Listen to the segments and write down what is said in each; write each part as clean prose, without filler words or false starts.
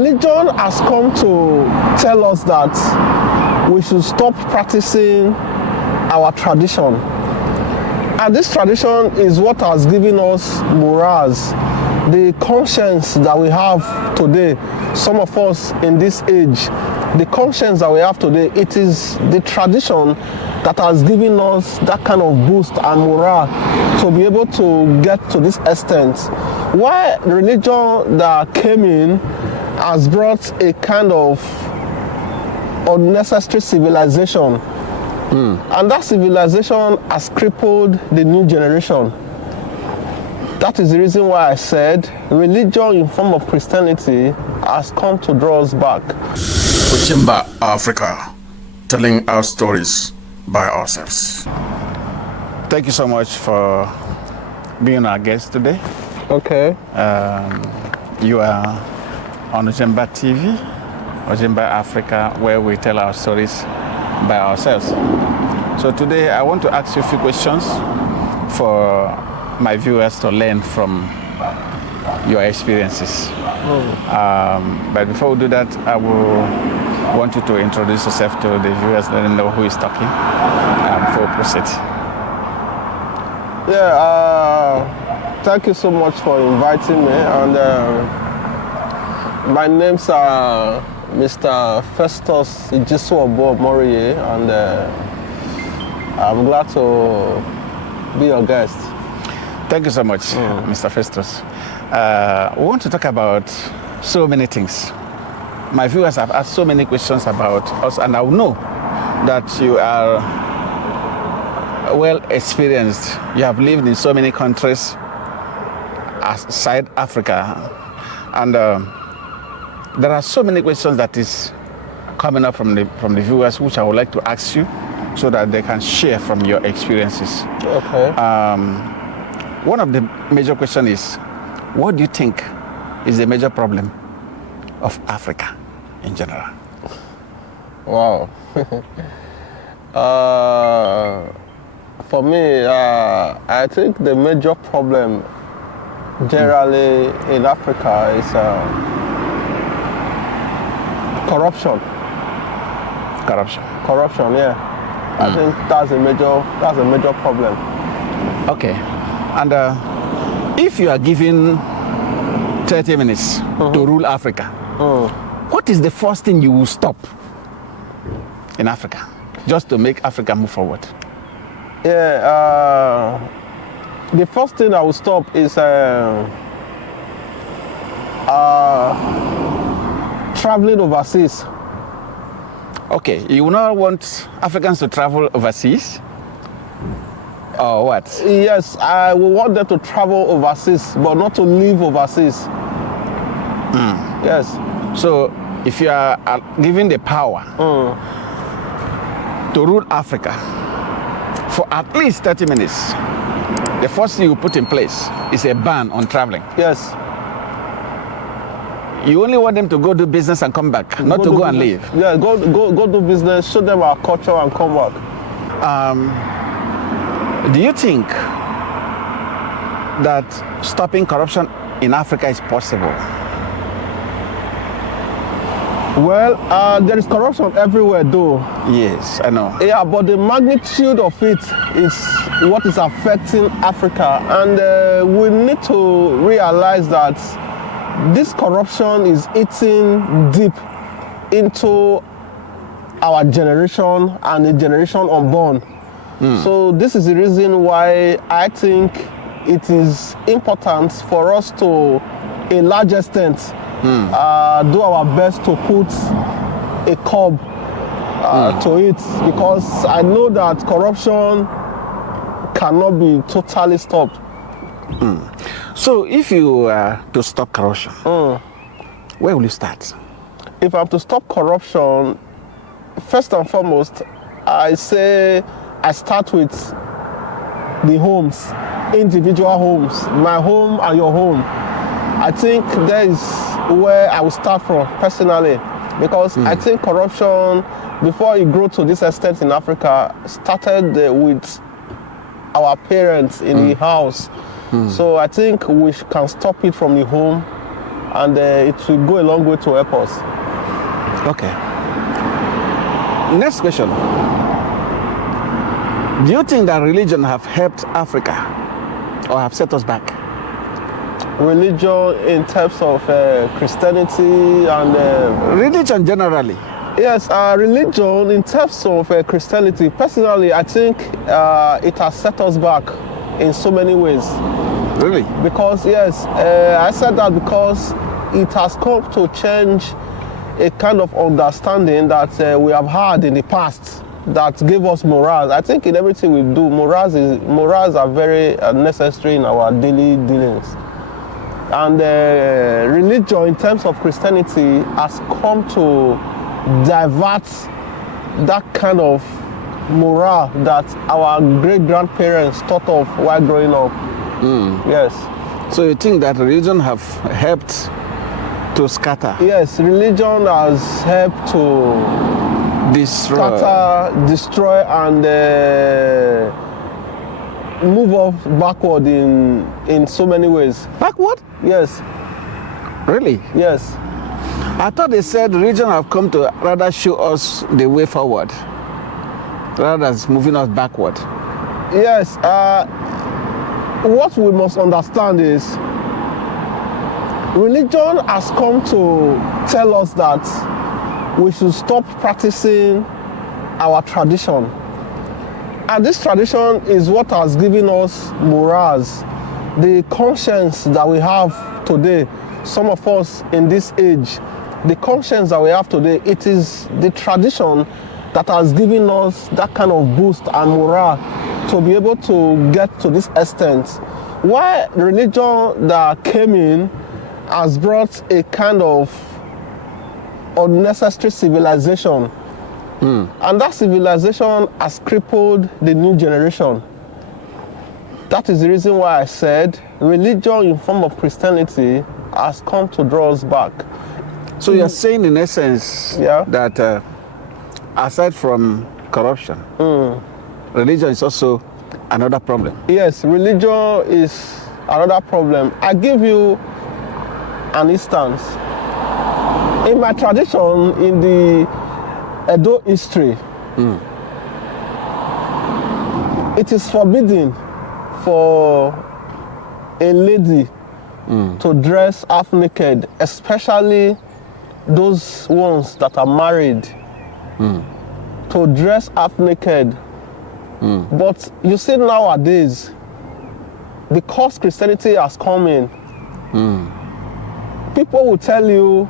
religion has come to tell us that we should stop practicing our tradition. And this tradition is what has given us morals, the conscience that we have today. Some of us in this age, the conscience that we have today, it is the tradition that has given us that kind of boost and morale to be able to get to this extent. Why religion that came in has brought a kind of unnecessary civilization. And that civilization has crippled the new generation. That is the reason why I said religion in form of Christianity has come to draw us back. Ochimba Africa, telling our stories by ourselves. Thank you so much for being our guest today. Okay. You are on Ochimba TV, Ochimba Africa, where we tell our stories by ourselves. So today I want to ask you a few questions for my viewers to learn from your experiences. But before we do that, I will want you to introduce yourself to the viewers, let them know who is talking before we proceed. Yeah, thank you so much for inviting me. And my name's Mr. Festus Ijisuobo Moriye, and I'm glad to be your guest. Thank you so much, Mr. Festus. We want to talk about so many things. My viewers have asked so many questions about us, and I know that you are well experienced. You have lived in so many countries outside Africa, and there are so many questions that is coming up from the viewers, which I would like to ask you, so that they can share from your experiences. Okay. One of the major questions is, what do you think is the major problem of Africa in general? Wow. For me, I think the major problem generally in Africa is corruption. Corruption, yeah. I think that's a major problem. Okay. And if you are given 30 minutes to rule Africa, what is the first thing you will stop in Africa, just to make Africa move forward? Yeah, the first thing I will stop is traveling overseas. Okay, you will not want Africans to travel overseas? Or what? Yes, I will want them to travel overseas, but not to live overseas. Yes. So, if you are given the power to rule Africa for at least 30 minutes, the first thing you put in place is a ban on traveling. Yes. You only want them to go do business and come back, not to go and leave. Yeah, go do business, show them our culture and come back. Do you think that stopping corruption in Africa is possible? Well, there is corruption everywhere though. Yes, I know. Yeah, but the magnitude of it is what is affecting Africa. And we need to realize that this corruption is eating deep into our generation and the generation unborn. So this is the reason why I think it is important for us to, a large extent, do our best to put a curb to it, because I know that corruption cannot be totally stopped. So if you were to stop corruption, where will you start? If I'm to stop corruption, first and foremost, I say I start with the homes, individual homes, my home and your home. I think that is where I will start from personally, because I think corruption, before it grew to this extent in Africa, started with our parents in the house. So I think we can stop it from the home and it will go a long way to help us. Okay. Next question. Do you think that religion have helped Africa or have set us back? Religion in terms of Christianity and... religion generally. Yes, religion in terms of Christianity, personally, I think it has set us back in so many ways. Really? Because, yes, I said that because it has come to change a kind of understanding that we have had in the past that gave us morals. I think in everything we do, morals are very necessary in our daily dealings. And religion in terms of Christianity has come to divert that kind of morale that our great-grandparents taught of while growing up. Yes. So you think that religion have helped to scatter? Yes, religion has helped to destroy and move us backward in so many ways. Backward? Yes. Really? Yes. I thought they said religion have come to rather show us the way forward, rather than moving us backward. Yes. What we must understand is religion has come to tell us that we should stop practicing our tradition. And this tradition is what has given us morals, the conscience that we have today. Some of us in this age, the conscience that we have today, it is the tradition that has given us that kind of boost and morale to be able to get to this extent. Why religion that came in has brought a kind of unnecessary civilization. And that civilization has crippled the new generation. That is the reason why I said religion in form of Christianity has come to draw us back. So you're saying in essence that aside from corruption, religion is also another problem. Yes, religion is another problem. I give you an instance. In my tradition, in the Edo history, it is forbidden for a lady to dress half naked, especially those ones that are married, to dress half naked. But you see nowadays, because Christianity has come in, people will tell you,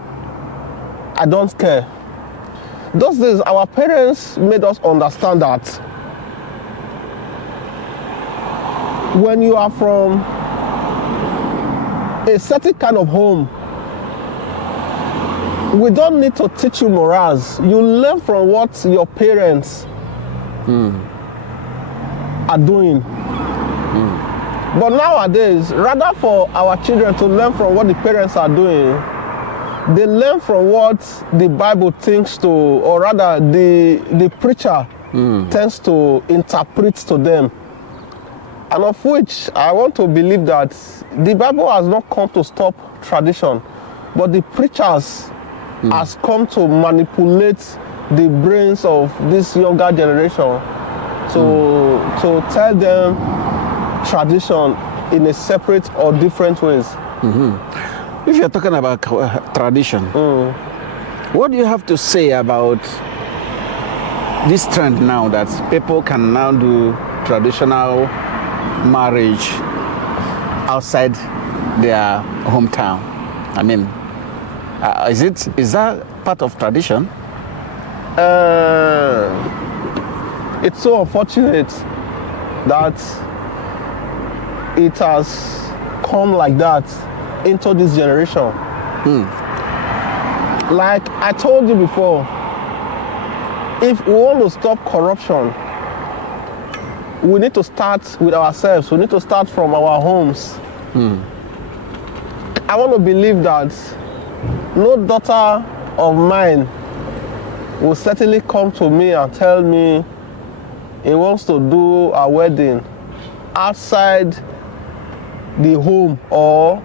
I don't care. Those days, our parents made us understand that when you are from a certain kind of home, we don't need to teach you morals. You learn from what your parents are doing. But nowadays, rather for our children to learn from what the parents are doing, they learn from what the Bible thinks to, or rather the preacher tends to interpret to them. And of which I want to believe that the Bible has not come to stop tradition, but the preachers has come to manipulate the brains of this younger generation to tell them tradition in a separate or different ways. If you're talking about tradition, what do you have to say about this trend now that people can now do traditional marriage outside their hometown? I mean, is that part of tradition? It's so unfortunate that it has come like that into this generation. Like I told you before, if we want to stop corruption, we need to start with ourselves. We need to start from our homes. I want to believe that no daughter of mine will certainly come to me and tell me he wants to do a wedding outside the home or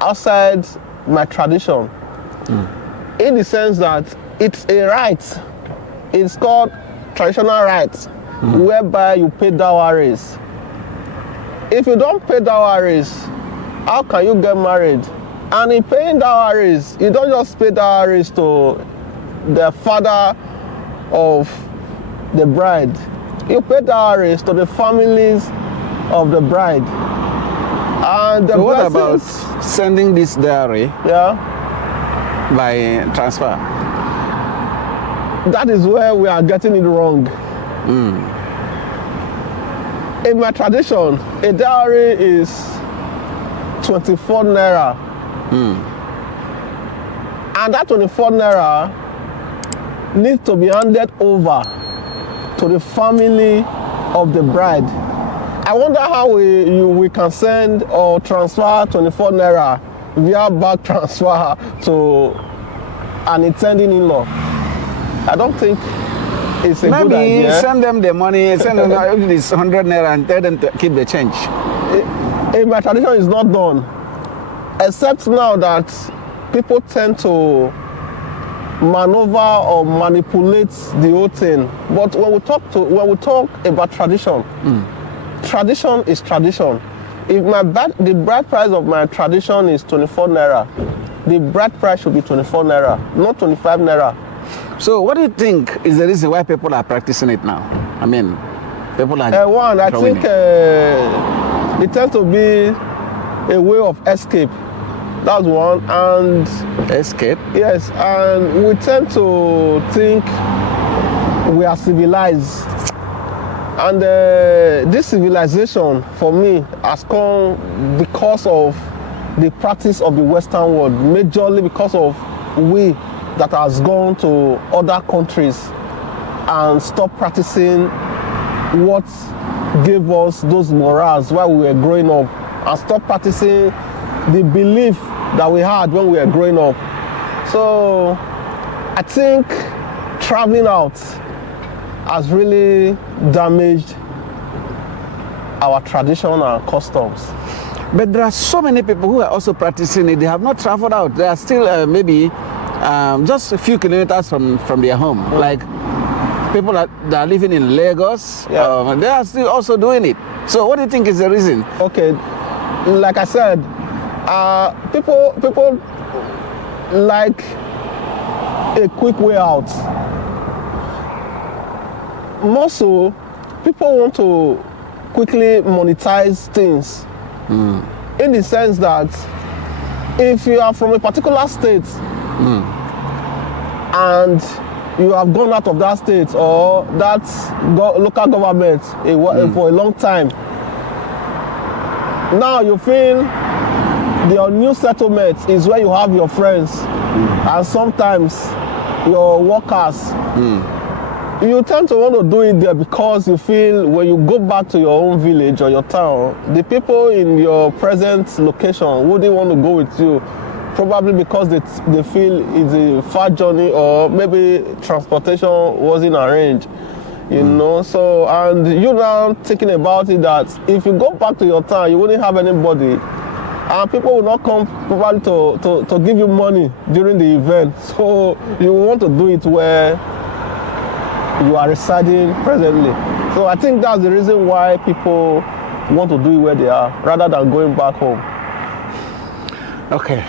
outside my tradition in the sense that it's a right. It's called traditional rights, whereby you pay dowries. If you don't pay dowries, how can you get married? And in paying dowries, you don't just pay dowries to the father of the bride. You pay dowries to the families of the bride. And the So what about blessings- sending this dowry yeah, by transfer? that is where we are getting it wrong. In my tradition, a dowry is 24 naira. And that 24 naira needs to be handed over to the family of the bride. I wonder how we can send or transfer 24 naira via bank transfer to an intending in-law. I don't think it's a good Maybe idea. send them the money, send them if it's 100 naira and tell them to keep the change. In my tradition, it's not done, except now that people tend to maneuver or manipulate the whole thing. But when we talk about tradition, tradition is tradition. If the bride price of my tradition is 24 naira, the bride price should be 24 naira, not 25 naira. So what do you think is the reason why people are practicing it now? I mean, people are One, I throwing think it. it tends to be a way of escape. That's one. And Escape. yes, and we tend to think we are civilized. And this civilization, for me, has come because of the practice of the Western world, majorly because of we that has gone to other countries and stopped practicing what gave us those morals while we were growing up, and stopped practicing the belief that we had when we were growing up. So I think traveling out has really damaged our tradition and customs. But there are so many people who are also practicing it. They have not traveled out. They are still maybe just a few kilometers from their home. Like people that are living in Lagos, they are still also doing it. So what do you think is the reason? Okay, like I said, people like a quick way out. More so, people want to quickly monetize things in the sense that if you are from a particular state and you have gone out of that state or that local government for a long time, now you feel your new settlement is where you have your friends and sometimes your workers. You tend to want to do it there because you feel when you go back to your own village or your town, the people in your present location wouldn't want to go with you, probably because they feel it's a far journey or maybe transportation wasn't arranged, you know. So, and you now thinking about it that if you go back to your town, you wouldn't have anybody, and people will not come probably to give you money during the event. So you want to do it where you are residing presently. So I think that's the reason why people want to do it where they are rather than going back home. Okay.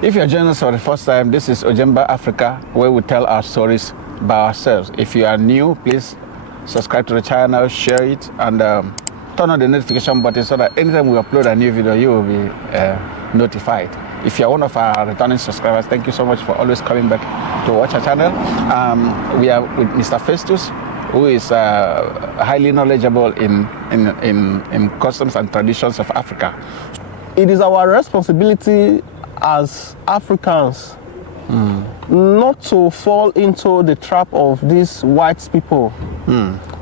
If you're joining us for the first time, this is Ojemba Africa, where we tell our stories by ourselves. If you are new, please subscribe to the channel, share it, and turn on the notification button so that anytime we upload a new video, you will be notified. If you're one of our returning subscribers, thank you so much for always coming back to watch our channel. We are with Mr. Festus, who is highly knowledgeable in customs and traditions of Africa. It is our responsibility as Africans not to fall into the trap of these white people,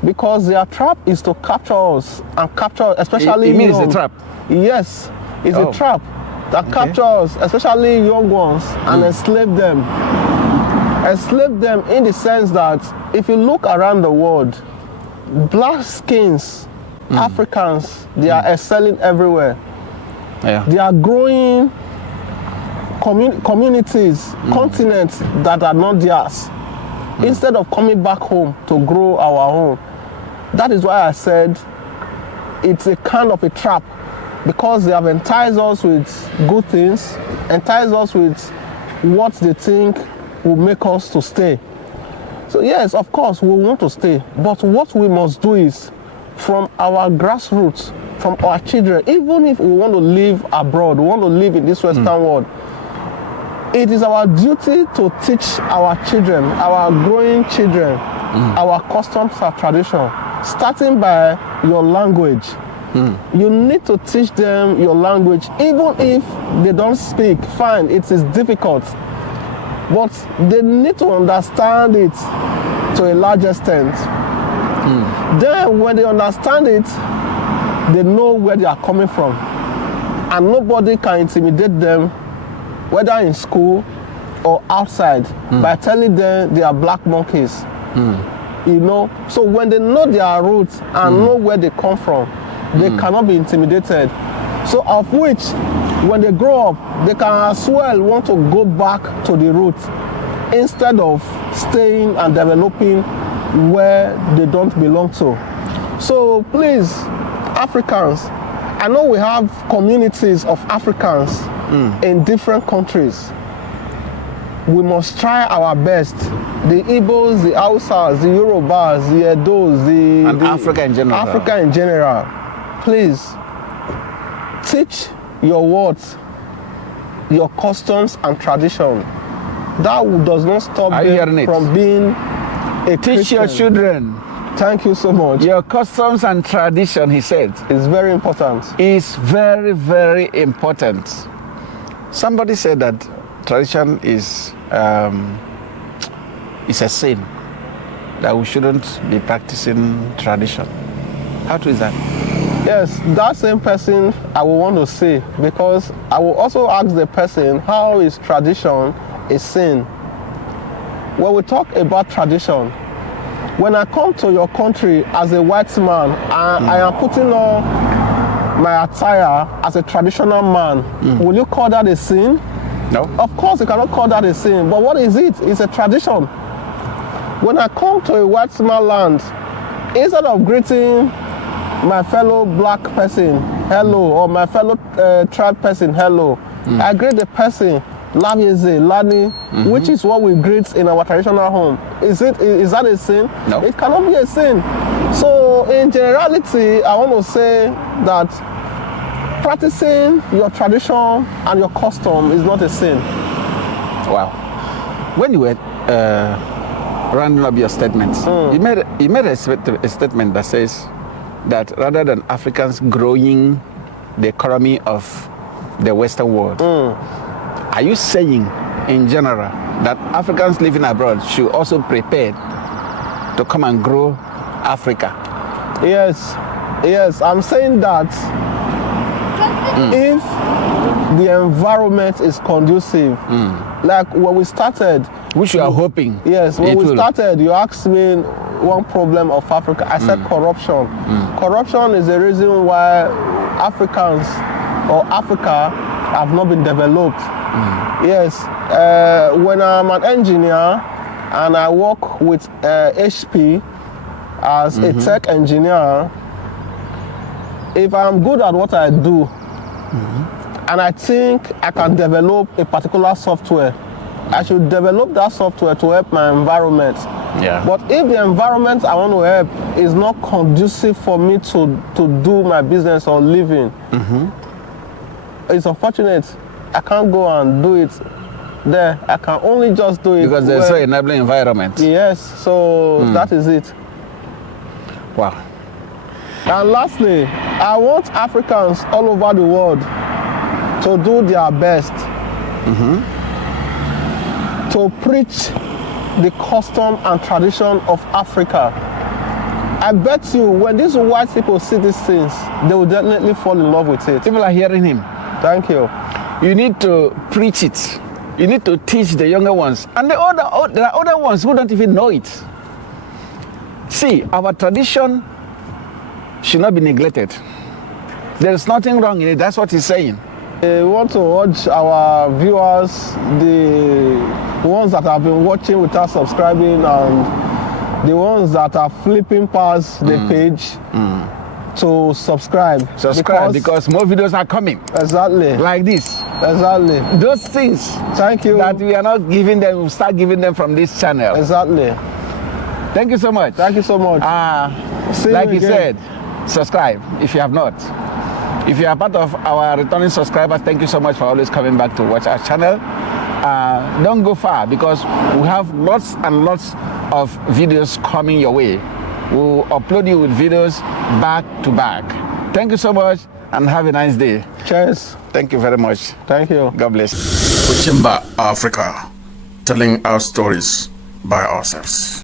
because their trap is to capture us and capture, especially You mean it's young. a trap? Yes, it's a trap that captures, especially young ones, and enslave them. Enslave them in the sense that if you look around the world, black skins, Africans, they are excelling everywhere. Yeah. They are growing communities, continents that are not theirs, instead of coming back home to grow our own. That is why I said it's a kind of a trap, because they have enticed us with good things, enticed us with what they think will make us to stay. So yes, of course, we want to stay, but what we must do is, from our grassroots, from our children, even if we want to live abroad, we want to live in this Western world, it is our duty to teach our children, our growing children, our customs and tradition, starting by your language. You need to teach them your language, even if they don't speak. Fine, it is difficult, but they need to understand it to a large extent. Then when they understand it, they know where they are coming from, and nobody can intimidate them, whether in school or outside, by telling them they are black monkeys. You know, so when they know their roots and know where they come from, they cannot be intimidated. So of which, when they grow up, they can as well want to go back to the roots, instead of staying and developing where they don't belong to. So please, Africans, I know we have communities of Africans in different countries. We must try our best. The Igbos, the Hausas, the Yorubas, the Edos, the Africa in general. Africa in general. Please teach your words, your customs and tradition. That does not stop them from being a Teach your children. Thank you so much. Your customs and tradition, he said, It's very important. is very, very important. Somebody said that tradition is a sin, that we shouldn't be practicing tradition. How true is that? Yes, that same person I will want to say, because I will also ask the person, how is tradition a sin? When we talk about tradition, when I come to your country as a white man, I am putting on my attire as a traditional man, will you call that a sin? No. Of course you cannot call that a sin, but what is it? It's a tradition. When I come to a white man land, instead of greeting my fellow black person, hello, or my fellow tribe person, hello, I greet the person, Lavieze, Lani, which is what we greet in our traditional home. Is that a sin? No. It cannot be a sin. So in generality, I want to say that practicing your tradition and your custom is not a sin. Wow. When you were rounding up your statements, you made a statement that says that rather than Africans growing the economy of the Western world, are you saying in general that Africans living abroad should also prepare to come and grow Africa? Yes, I'm saying that if the environment is conducive, like when we started, which you are hoping. Yes, when we started, you asked me one problem of Africa. I said corruption. Corruption is the reason why Africans or Africa have not been developed. Yes, when I'm an engineer and I work with HP as a tech engineer, if I'm good at what I do and I think I can develop a particular software, I should develop that software to help my environment. Yeah. But if the environment I want to help is not conducive for me to do my business or living, it's unfortunate. I can't go and do it there. I can only just do it because there's an enabling environment. Yes, so that is it. Wow. And lastly, I want Africans all over the world to do their best to preach the custom and tradition of Africa. I bet you when these white people see these things, they will definitely fall in love with it. People are hearing him. Thank you. You need to preach it. You need to teach the younger ones. And there are other ones who don't even know it. See, our tradition should not be neglected. There is nothing wrong in it. That's what he's saying. We want to urge our viewers, the ones that have been watching without subscribing and the ones that are flipping past the page, to subscribe. Subscribe because more videos are coming. Exactly. Like this. Exactly. Those things. Thank you. That we are not giving them, we start giving them from this channel. Exactly. Thank you so much. Thank you so much. Like you said, subscribe if you have not. If you are part of our returning subscribers, thank you so much for always coming back to watch our channel. Don't go far because we have lots and lots of videos coming your way. We'll upload you with videos back to back. Thank you so much and have a nice day. Cheers. Thank you very much. Thank you. God bless. Uchimba Africa, telling our stories by ourselves.